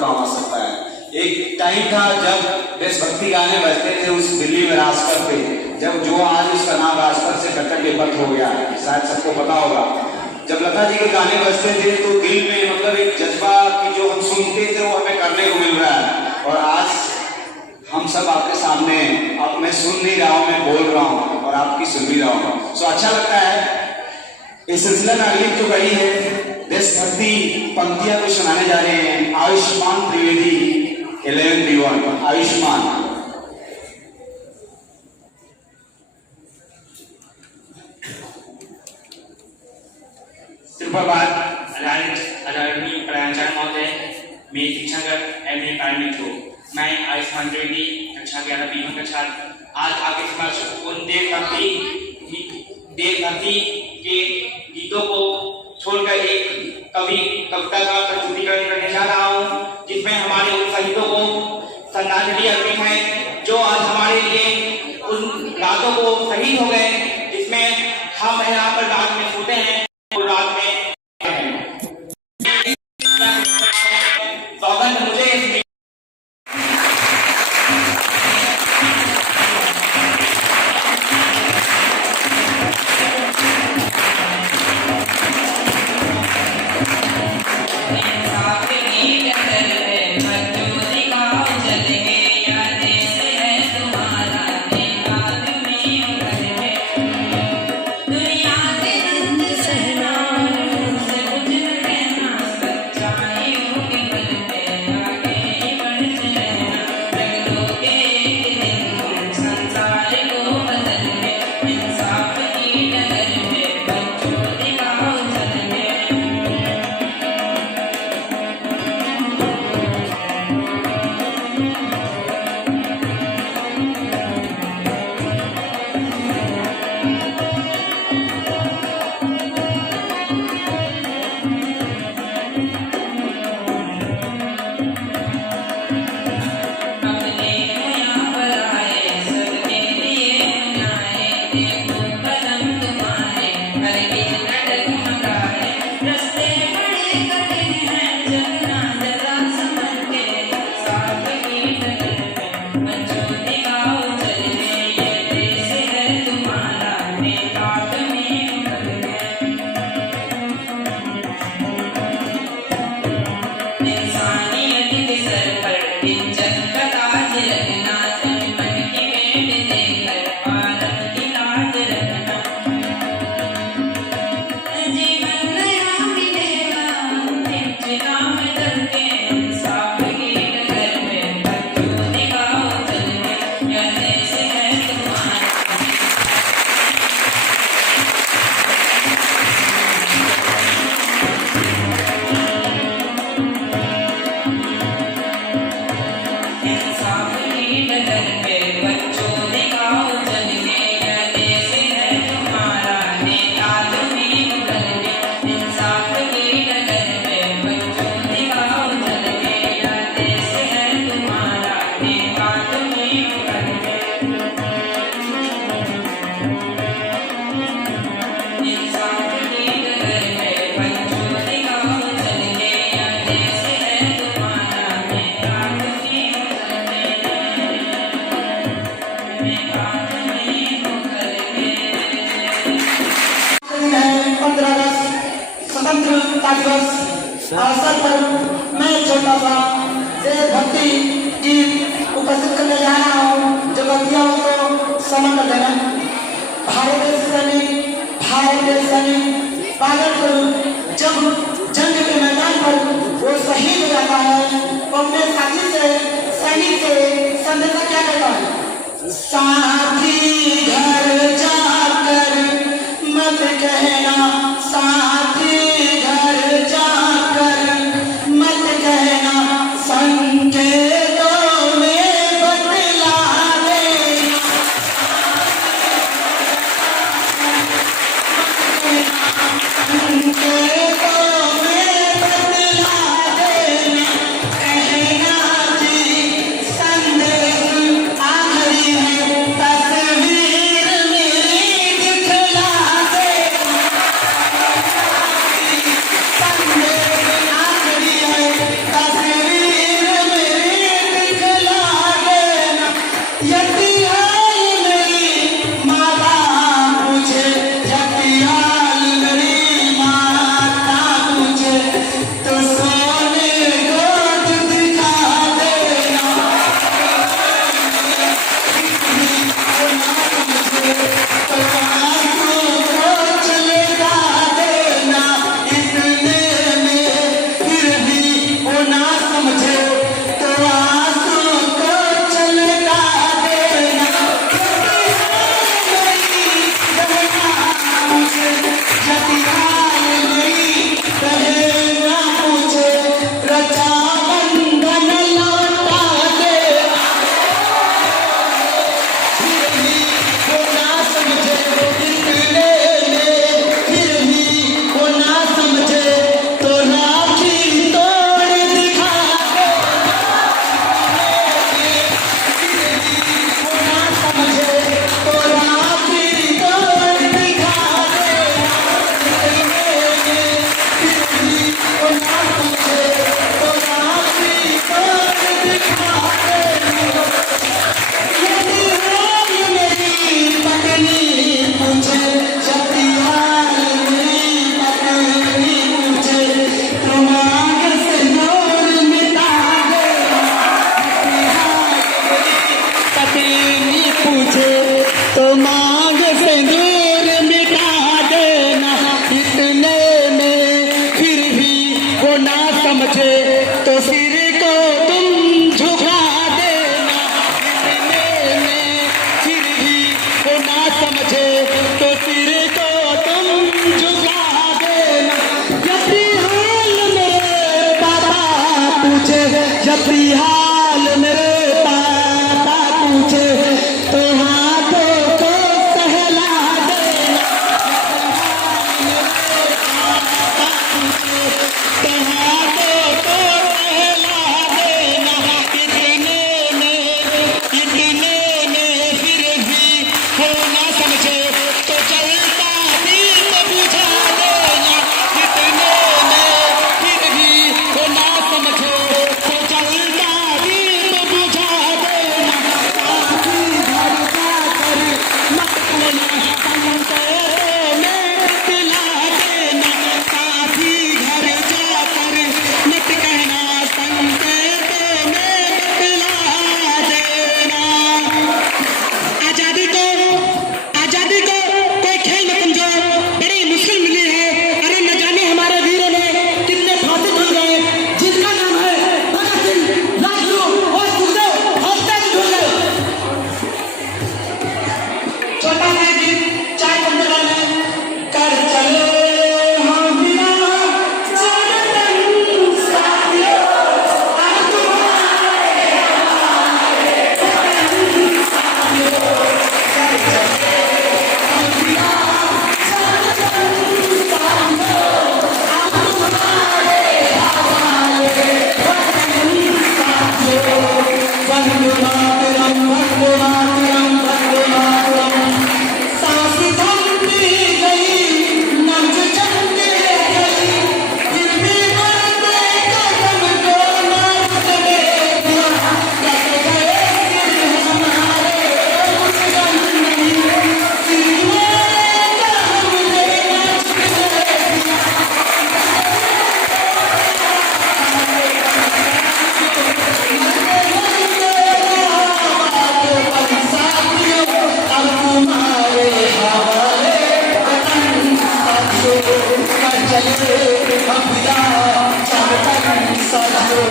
काम आ सकता है। एक टाइम था जब देशभक्ति गाने बजते थे उस दिल्ली में राजपथ पे, जब जो आज उसका नाम राजपथ से कट्टर के पथ हो गया है, शायद सबको पता होगा। जब लता जी के गाने बजते थे तो दिल में मतलब एक जज्बा कि जो हम सुनते थे वो हमें करने को मिल रहा है। और आज हम सब आपके सामने, अब मैं सुन नहीं रहा हूँ, मैं बोल रहा हूँ और आपकी सुन भी रहा हूँ। सो अच्छा लगता है। इस सिलसिले में अगली जो गई है देशभक्ति पंक्तियां को सुनाने जा रहे हैं आयुष्मान त्रिवेदी 11B1। आयुष्मान। सुप्रभात आदरणीय प्राचार्य महोदय, मेरे शिक्षक एम ए कार्मिक। मैं आयुष्मान त्रिवेदी कक्षा 11B1 का छात्र आज आपके समक्ष उन देशभक्ति के गीतों को छोड़कर एक कविता का प्रस्तुतिकरण करने जा रहा हूँ, जिसमें हमारे उन शहीदों को श्रद्धांजलि अर्पित है जो आज हमारे लिए उन रातों को शहीद हो गए, जिसमें हम यहाँ पर रात में सोते हैं और रात में सौगंध मुझे डगमगाए। रास्ते बड़े कठिन हैं, चलना जरा संभल के। इंसाफ की डगर पे बच्चों दिखाओ चल के। ये देश है तुम्हारा, नेता तुम्हें उमर के। इंसानियत के सर पर इज्जत का ताज रखना, तन मन की भेंट देकर आदम की लाज रखना। जीवन नया मिलेगा निश्चिता में चल के। इंसाफ की डगर पे बच्चों दिखाओ चल के। यह देश है तुम्हारा। इंसाफ की डगर पे बच्चों दिखाओ चल के। यह देश है तुम्हारा, नेता तुम्हें उमर के। इंसाफ की डगर पे बच्चों दिखाओ चल के। यह देश है तुम्हारा, नेता तुम्हें उमर के। इंसाफ की डगर पे बच्चों दिखाओ चल के। यह देश है तुम्हारा, नेता तुम्हें उमर के। नेता तुम्हें उमर के। 15 अगस्त स्वतंत्रता दिवस अवसर पर मैं छोटा सा देशभक्ति गीत उपस्थित करने जा रहा हूँ, जो बतियाओं को समर्पित है। भारत देश सैनिक, भारत देश सैनिक पालन करूँ। जब जंग के मैदान पर वो शहीद हो जाता है, वो अपने साथी से, सैनिक से संदेशा क्या कहता है? साथी घर जाकर मत कहना, साथी घर जाकर मत कहना, संकेतों में बतला देना। संकेतों में बतला देना, कहना जी संदेश आखिरी है, तस्वीर मेरी दिखला देना। संदेश आखिरी है, तस्वीर मेरी दिखला देना। यदि हाल मेरी माता पूछे, यदि हाल मेरी माता पूछे, तो सोने गोद दिखा देना। तो आंसू को चलेगा देना, इतने में फिर भी वो ना समझे, तो आंसू को चलेगा देना। यदि हाल मेरी बहना पूछे, रक्षाबंधन लौटा देना। फिर भी वो ना समझे, इतने में फिर भी वो ना समझे, तो राखी तोड़ दिखा देना। वो ना समझे, तो राखी तोड़ दिखा देना। फिर भी वो ना समझे, तो राखी तोड़ दिखा देना। यदि हाल मेरी पत्नी पूछे, यदि हाल मेरी पत्नी पूछे, तो मांग से नूर मिटा देना। यदि हाल मेरी पत्नी पूछे, तो मांग से नूर मिटा देना। इतने में फिर भी वो ना समझे, तो सिर को तुम झुका देना। इतने में फिर भी वो ना समझे, तो सिर को तुम झुका देना। यदि हाल मेरे पापा पूछे, यदि हाल मेरे पापा पूछे, तो हाथों को सहला देना। तो हाथों को सहला चले अभिया चाहता साथियों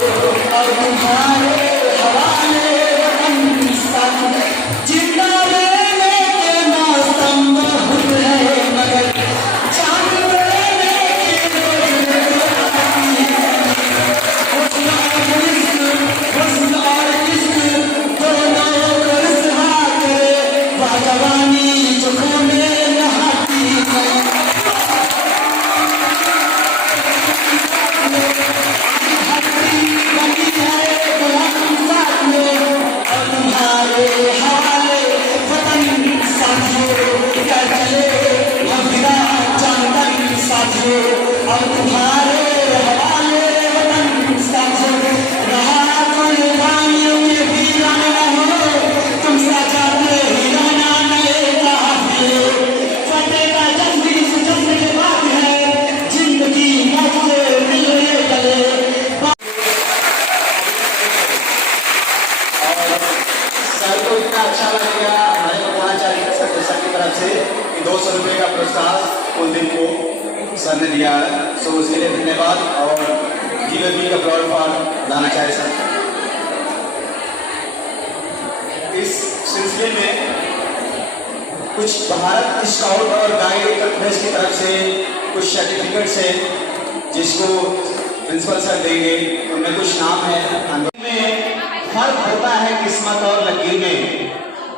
और तुम्हारे हवाले वतन साथियों जिंदा रहने के मौसम बहुत है मगर जान लेने की हुस्न और इश्क दोनों को रिसवा करे बाजवानी जो खूने नहाती है सर को इतना अच्छा लग गया हमारे प्रधानाचार्य सर की तरफ से कि 200 रुपये का पुरस्कार कुलदीप को सर ने दिया है। सो उसके लिए धन्यवाद और जीवन का प्राउड फॉर प्रधानाचार्य सर। इस सिलसिले में कुछ भारत स्काउट और गाइड उत्तर प्रदेश की तरफ से कुछ सर्टिफिकेट्स हैं जिसको प्रिंसिपल सर देंगे। उनमें कुछ नाम है। फर्क होता है किस्मत और लकीर में।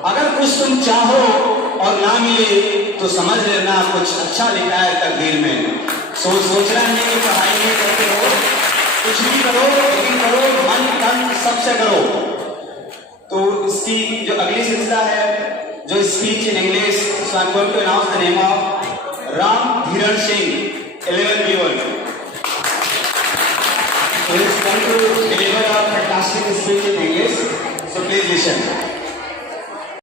अगर कुछ तुम चाहो और ना मिले तो समझ लेना कुछ अच्छा लिखा है तकदीर में। सोचना नहीं कि पढ़ाई नहीं करते हो, कुछ भी करो लेकिन करो मन तन सबसे करो। तो इसकी जो अगली सिलसिला है जो speech in English, so I am going to announce the name of Ram Dhiran Singh 11 years old. So he is going to deliver a fantastic speech in English. So please listen.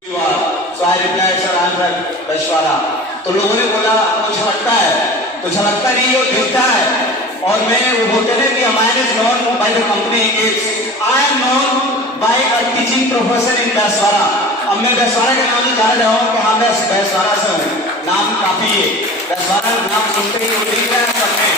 So I replied, sir, I am from Bashwara. तो लोगों ने बोला आपको झलकता है, तो झलकता नहीं वो दिखता है। और मैं वो बोलते हैं कि I am known by the company Engage. I am known by a teaching professor in Bashwara. अब मैं बसवाड़ा के नाम से जाना चाहूँ कि हाँ मैं बसवाड़ा से हूँ। नाम काफी है, बसवाड़ा नाम सुनते ही उठी गया सबने।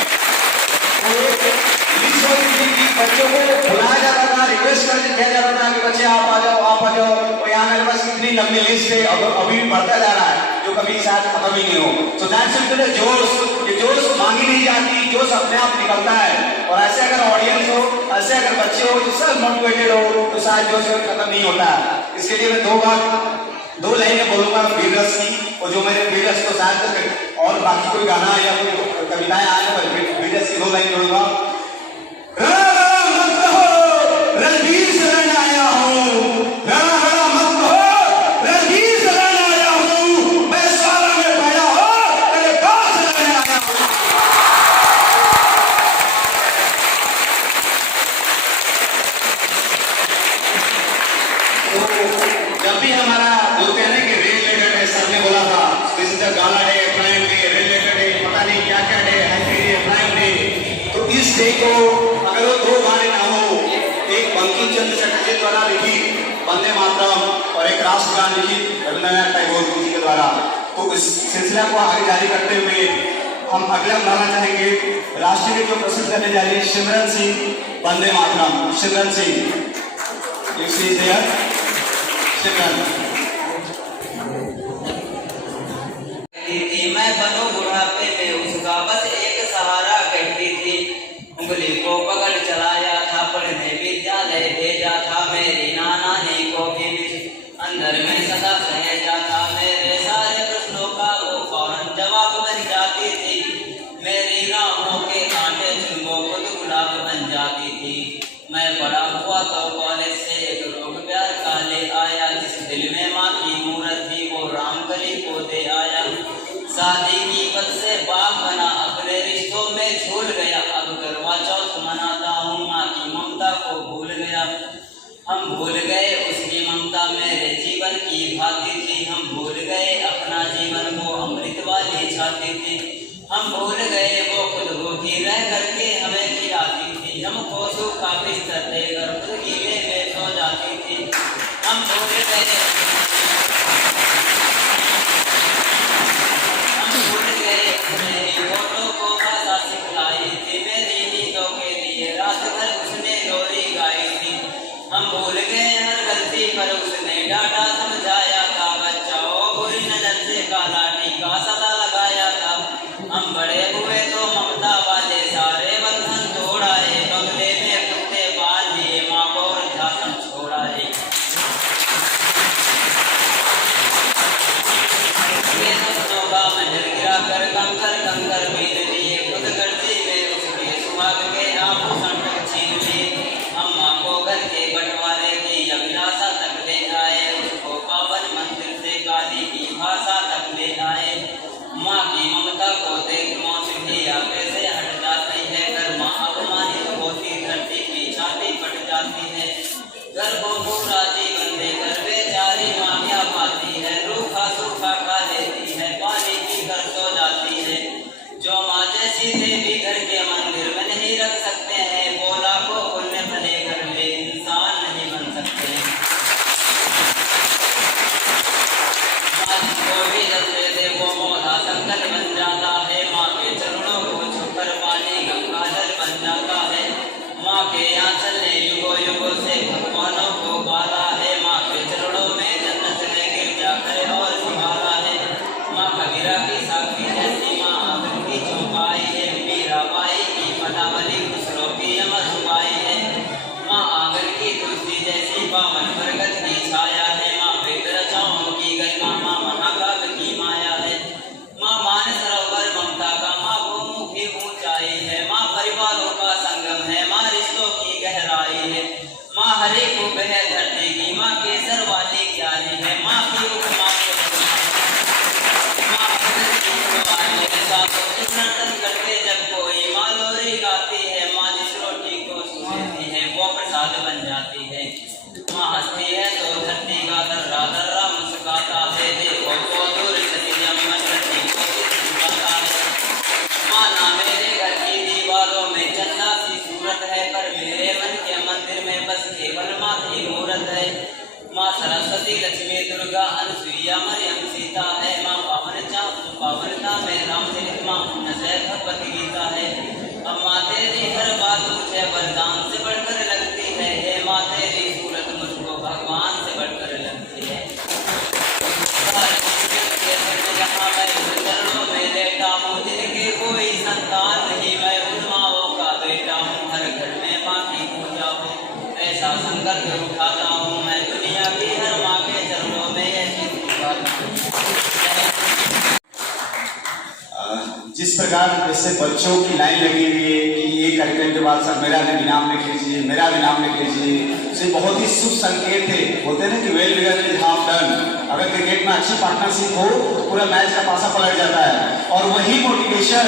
बच्चों को बुलाया जाता था, रिक्वेस्ट कर दिया जाता था कि बच्चे आप आ जाओ आप आ जाओ। और यहाँ मेरे पास कितनी लंबी लिस्ट है, अभी भी बढ़ता जा रहा है जो कभी शायद खत्म ही नहीं हो। सो दैट्स इट, जोश, ये जोश मांगी नहीं जाती, जोश अपने आप निकलता है। और ऐसे अगर ऑडियंस हो, ऐसे अगर बच्चे हो जो सब मोटिवेटेड हो तो शायद जोश खत्म नहीं होता है। इसके लिए मैं दो लाइनें बोलूंगा वीरस की, और जो मेरे वीरस को शायद और बाकी कोई गाना या कोई कविताएं आए पर वीरस की 2 लाइन बोलूंगा। रणवीर शरण आया हूँ, रणवीर शरण आया हूँ, मैं सारा में पाया हो तेरे पास शरण आया हूँ। जब भी हमारा बोलते हैं ना कि रेल रिलेटेड है, सर ने बोला था this is the gala day, prime day, rail related day, पता नहीं क्या क्या day, happy day, prime day. तो इस डे को अगर वो 2 गाने ना हो, एक बंकिम चंद्र चटर्जी द्वारा लिखित वंदे मातरम और एक राष्ट्रगान लिखित रविंद्रनाथ टैगोर जी के द्वारा, तो इस सिलसिला को आगे जारी करते हुए हम अगला बुलाना चाहेंगे राष्ट्रगीत जो प्रस्तुत करने जा रही है सिमरन सिंह, वंदे मातरम। सिमरन सिंह, मैं बनो बुढ़ापे में उसका बस एक सहारा कहती थी। उंगली को पकड़ चलाया था, पढ़ने विद्यालय भेजा था। मेरी नाना ने को भी अंदर में सदा सहेजा था। मेरे सारे प्रश्नों का वो फौरन जवाब बन जाती थी। मेरी राहों के कांटे चुम्बों को तो गुलाब बन जाती थी। मैं बड़ा हुआ तो कॉलेज से एक रोग प्यार का ले आया। जिस दिल में माँ की मूरत थी वो राम कली को दे आया। शादी की पद से बाप बना, अपने रिश्तों में झूल गया। अब करवा चौथ मनाता हूँ, माँ की ममता को भूल गया। हम भूल गए उसकी ममता मेरे जीवन की भाती थी। हम भूल गए अपना जीवन वो अमृत वाली छाती थी। हम भूल गए वो खुद भूखी रह करके हमें खिलाती थी। हमको सूखा बिस्तर देकर खुद गीले में सो जाती थी। हम भूल गए मेरी फोटो को भाषा जैसी देवी घर के मंदिर में नहीं रख सकते हैं, वो लाखों पुण्य भले घर में इंसान नहीं बन सकते। जिसको भी जल दे दे वो मौला संकट बन जाता है, माँ के चरणों को छूकर पानी गंगा जल बन जाता है। माँ के आंचल ने युगों युगों से भगवानों को पाला है, माँ के चरणों में जन्नत ने गिर जाकर और संभाला है। माँ कबीरा की साखी जैसी माँ आंगन की चौपाई है, मीराबाई की मनावली खुसरो की अमर हुमाई है। माँ आंगन की तुलसी जैसी पावन बरगद की छाया है, माँ वेद रचाओं की गरिमा माँ महाकाव्य की माया है। माँ मान सरोवर ममता का माँ गोमुखी ऊंचाई है, माँ परिवारों का संगम है, माँ रिश्तों की गहराई है। माँ हरे को बह धरती की माँ केसर वाली क्यारी है, माँ की उपमा नर्तन करके जब कोई माँ लोरी गाती है, माँ जिस रोटी को सूझती है वो प्रसाद बन जाती है। माँ हंसती है तो धरती का दर्रा दर्रा मुस्कुराता है, देखो तो दूर सती जमन धरती को मुस्कुराता है। माँ ना मेरे घर की दीवारों में चंदा सी सूरत है, पर मेरे मन के मंदिर में बस केवल माँ की मूरत है। माँ सरस्वती लक्ष्मी दुर्गा अनुसुईया मरियम सीता है, माँ पावनता में रामचरित मानस है, भगवत गीता है। अब माँ तेरी हर बात मुझे वरदान से बढ़कर लगती है, हे माँ तेरी सूरत मुझको भगवान से बढ़कर लगती है। जहाँ मैं चरणों में लेटा हूँ, जिनके कोई संतान नहीं, मैं उन माँओं का बेटा हूँ, हर घर में माँ की पूजा हो, ऐसा संकल्प उठाता हूँ मैं दुनिया की हर माँ के चरणों में ऐसी पूजा। जिस प्रकार जैसे बच्चों की लाइन लगी हुई है कि ये कार्यक्रम के बाद सब मेरा भी नाम लिख लीजिए, मेरा भी नाम लिख लीजिए, तो बहुत ही शुभ संकेत है। होते हैं ना कि well begun is half done. अगर क्रिकेट में अच्छी पार्टनरशिप हो तो पूरा मैच का पासा पलट जाता है। और वही मोटिवेशन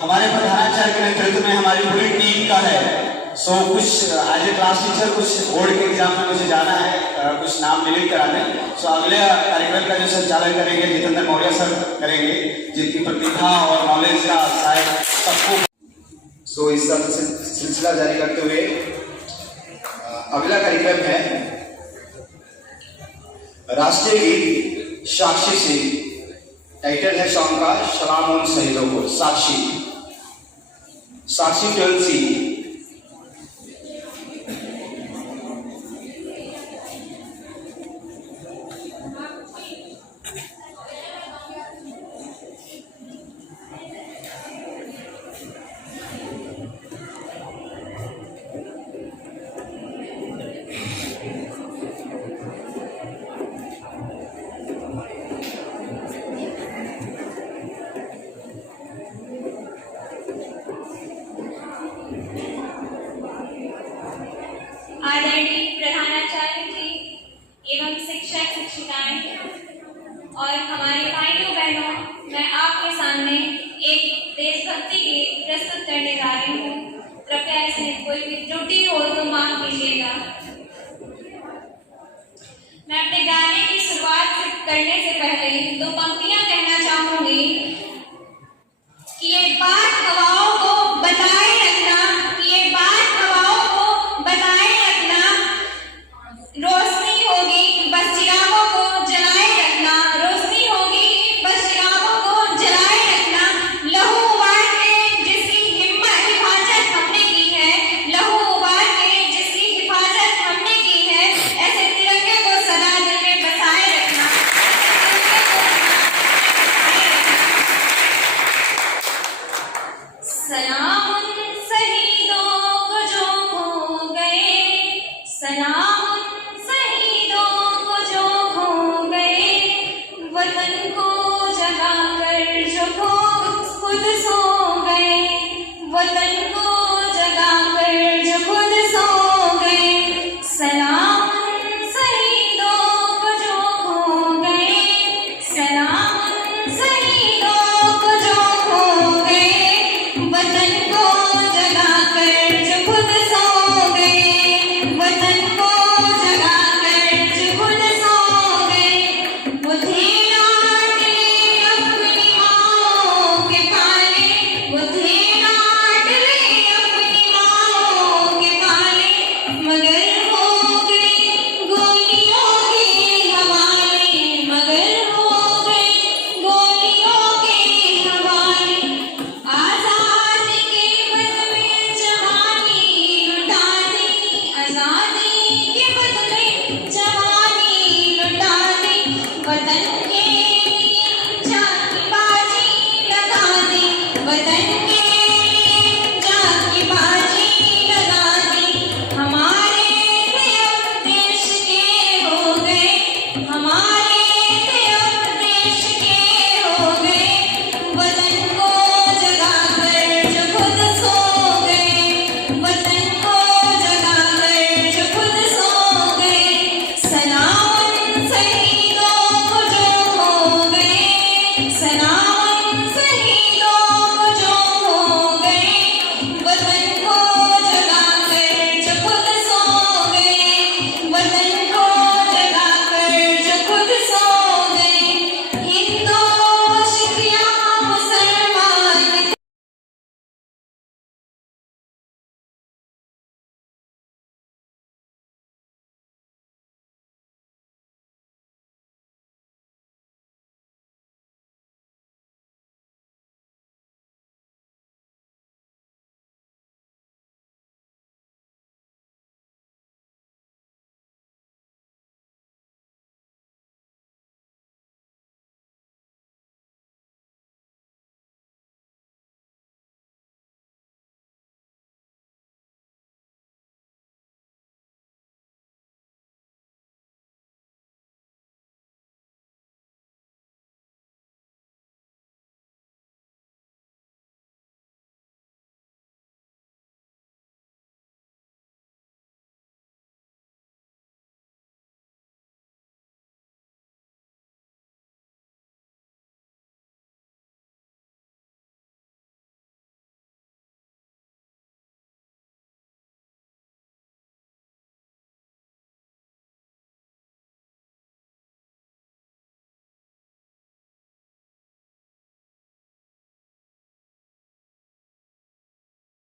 हमारे प्रधानाचार्य के नेतृत्व में हमारी पूरी टीम का है। सो कुछ एज ए क्लास टीचर कुछ बोर्ड के एग्जाम में मुझे जाना है, कुछ नाम डिलीट कराने। सो अगले कार्यक्रम का जो संचालन करेंगे जितेंद्र मौर्य सर करेंगे, जिनकी प्रतिभा और नॉलेज का शायद सबको। सो इस तरह से सिलसिला जारी करते हुए अगला कार्यक्रम है राष्ट्रीय गीत साक्षी से। टाइटल है सॉन्ग का सलाम उन शहीदों को। साक्षी 12C। आदरणीय प्रधानाचार्य जी एवं शिक्षक शिक्षिकाएं और हमारे भाइयों बहनों, मैं आपके सामने एक देशभक्ति गीत प्रस्तुत करने जा रही हूँ। कृपया इसमें कोई भी त्रुटि हो तो माफ कीजिएगा। मैं अपने गाने की शुरुआत करने से पहले दो पंक्तियां कहना चाहूंगी कि ये बात हवाओं को बताए रखना, कि ये बात हवाओं को बताए रखना, रोशनी होगी बस चिरागों को जलाए रखना, रोशनी होगी बस चिरागों को जलाए रखना। लहू उबाल के जिसकी हिफाजत हमने की है, लहू उबाल के जिसकी हिफाजत हमने की है, ऐसे तिरंगे को सदा दिल में बसाए रखना। सलाम उन शहीदों को जो खो गए, सलाम उन शहीदों को जो खो गए, वतन को जगा कर जो खुद सो गए, वतन को जगा कर जो खुद सो गए। सलाम उन शहीदों को जो खो गए, सलाम उन शहीदों को जो खो गए, वतन वतन